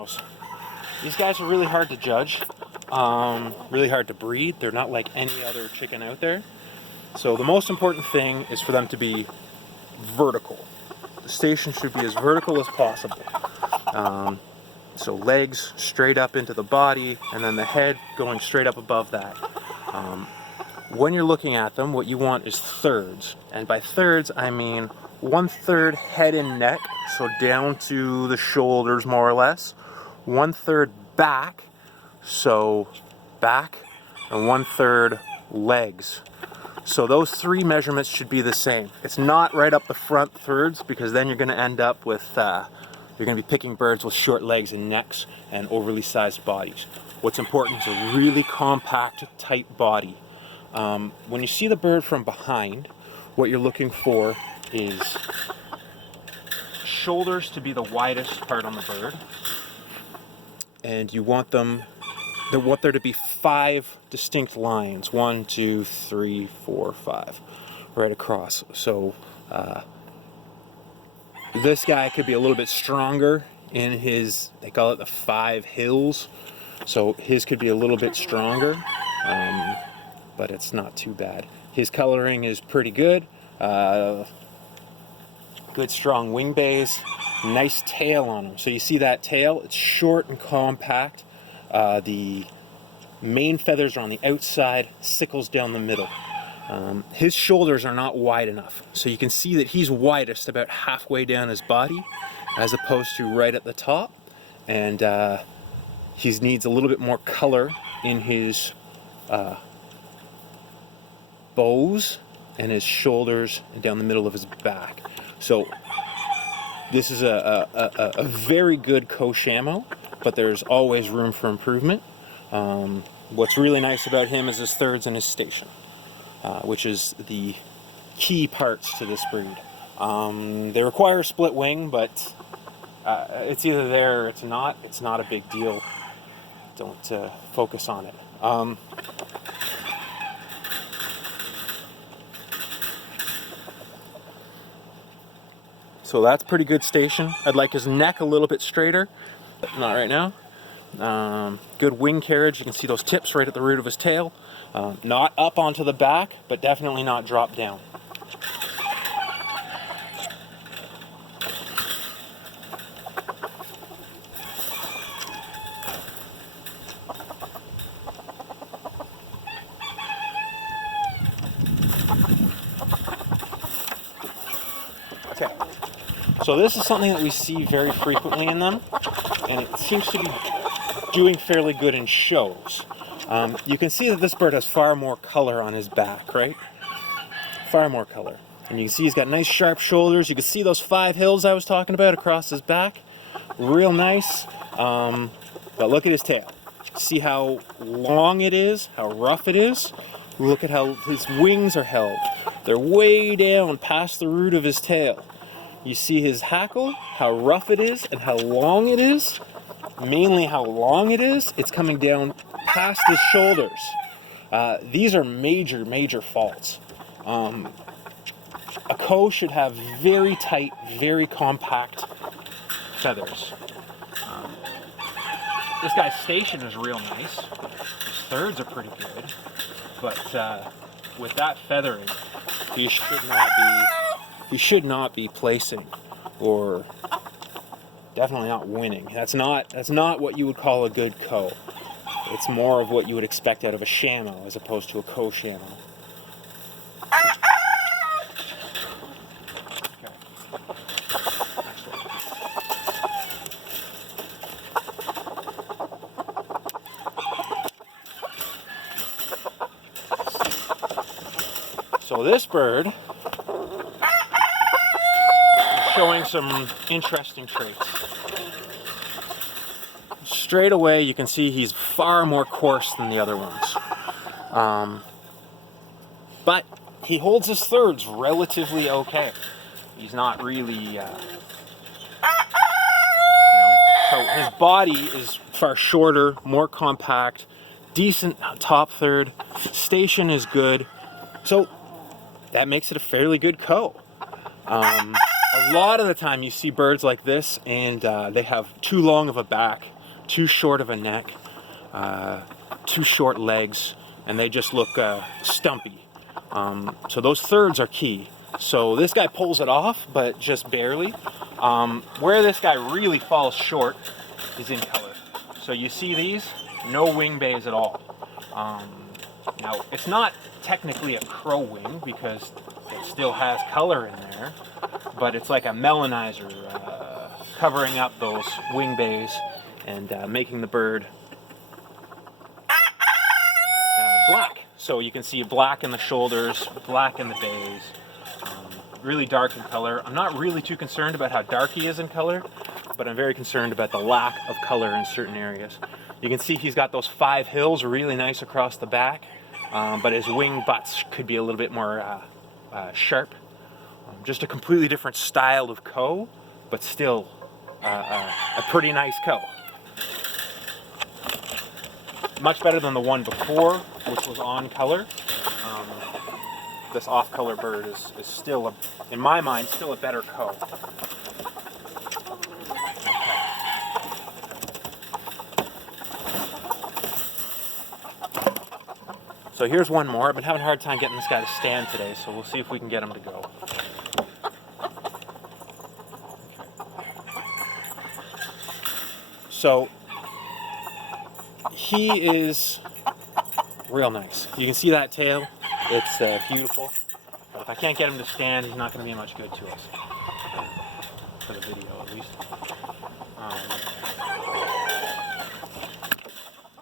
Shamos. These guys are really hard to judge, really hard to breed. They're not like any other chicken out there. So the most important thing is for them to be vertical. The station should be as vertical as possible. So legs straight up into the body, and then the head going straight up above that. When you're looking at them, what you want is thirds. And by thirds, I mean 1/3 head and neck, so down to the shoulders more or less. 1/3 back, so back, and 1/3 legs. So those three measurements should be the same. It's not right up the front thirds, because then you're going to end up with, you're going to be picking birds with short legs and necks and overly sized bodies. What's important is a really compact, tight body. When you see the bird from behind, what you're looking for is shoulders to be the widest part on the bird, and you want there to be 5 distinct lines, 1, 2, 3, 4, 5, right across. So this guy could be a little bit stronger in his, they call it the 5 hills, so his could be a little bit stronger, but it's not too bad. His coloring is pretty good. Good strong wing base, nice tail on him. So you see that tail, it's short and compact. The main feathers are on the outside, sickles down the middle. His shoulders are not wide enough, so you can see that he's widest about halfway down his body as opposed to right at the top, and he needs a little bit more color in his bows and his shoulders and down the middle of his back. So this is a very good Shamo, but there's always room for improvement. What's really nice about him is his thirds and his station, which is the key parts to this breed. They require split wing, but it's either there or it's not. It's not a big deal. Don't focus on it. So that's pretty good station. I'd like his neck a little bit straighter, but not right now. Good wing carriage. You can see those tips right at the root of his tail. Not up onto the back, but definitely not drop down. Okay. So this is something that we see very frequently in them, and it seems to be doing fairly good in shows. You can see that this bird has far more color on his back, right? Far more color. And you can see he's got nice sharp shoulders. You can see those 5 hills I was talking about across his back. Real nice. But look at his tail. See how long it is, how rough it is? Look at how his wings are held. They're way down past the root of his tail. You see his hackle, how rough it is and how long it is. Mainly how long it is. It's coming down past his shoulders. These are major, major faults. A coe should have very tight, very compact feathers. This guy's station is real nice. His thirds are pretty good. But with that feathering, he should not be placing, or definitely not winning. That's not what you would call a good coe. It's more of what you would expect out of a Shamo as opposed to a Shamo. Okay. Next one. So this bird is showing some interesting traits. Straight away you can see he's far more coarse than the other ones. But he holds his thirds relatively okay. He's not really, so his body is far shorter, more compact, decent top third, station is good. So that makes it a fairly good coe. A lot of the time you see birds like this, and they have too long of a back, too short of a neck, too short legs, and they just look stumpy. So those thirds are key. So this guy pulls it off, but just barely. Where this guy really falls short is in color. So you see these, no wing bays at all. Now, it's not technically a crow wing because it still has color in there, but it's like a melanizer covering up those wing bays and making the bird black. So you can see black in the shoulders, black in the bays, really dark in color. I'm not really too concerned about how dark he is in color, but I'm very concerned about the lack of color in certain areas. You can see he's got those 5 hills really nice across the back, but his wing butts could be a little bit more sharp. Just a completely different style of coe, but still a pretty nice coe. Much better than the one before, which was on color. This off-color bird is still, in my mind, still a better coe. So here's one more. I've been having a hard time getting this guy to stand today, so we'll see if we can get him to go. So he is real nice. You can see that tail. It's beautiful. But if I can't get him to stand, he's not going to be much good to us. For the video, at least.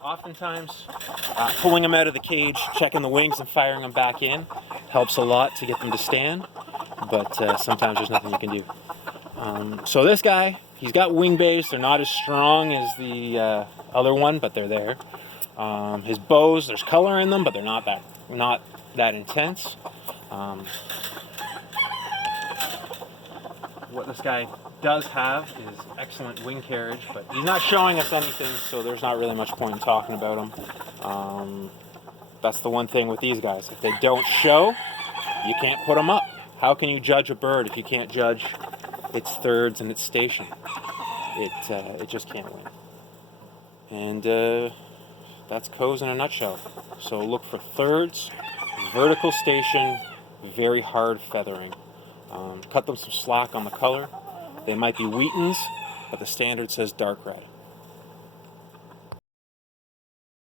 Oftentimes, pulling them out of the cage, checking the wings and firing them back in helps a lot to get them to stand, but sometimes there's nothing you can do. So this guy, he's got wing bays. They're not as strong as the other one, but they're there. His bows, there's color in them, but they're not that intense. What this guy does have is excellent wing carriage, but he's not showing us anything, so there's not really much point in talking about him. That's the one thing with these guys. If they don't show, you can't put them up. How can you judge a bird if you can't judge its thirds and its station? It just can't win. And that's coes in a nutshell. So look for thirds, vertical station, very hard feathering. Cut them some slack on the color. They might be Wheatons, but the standard says dark red.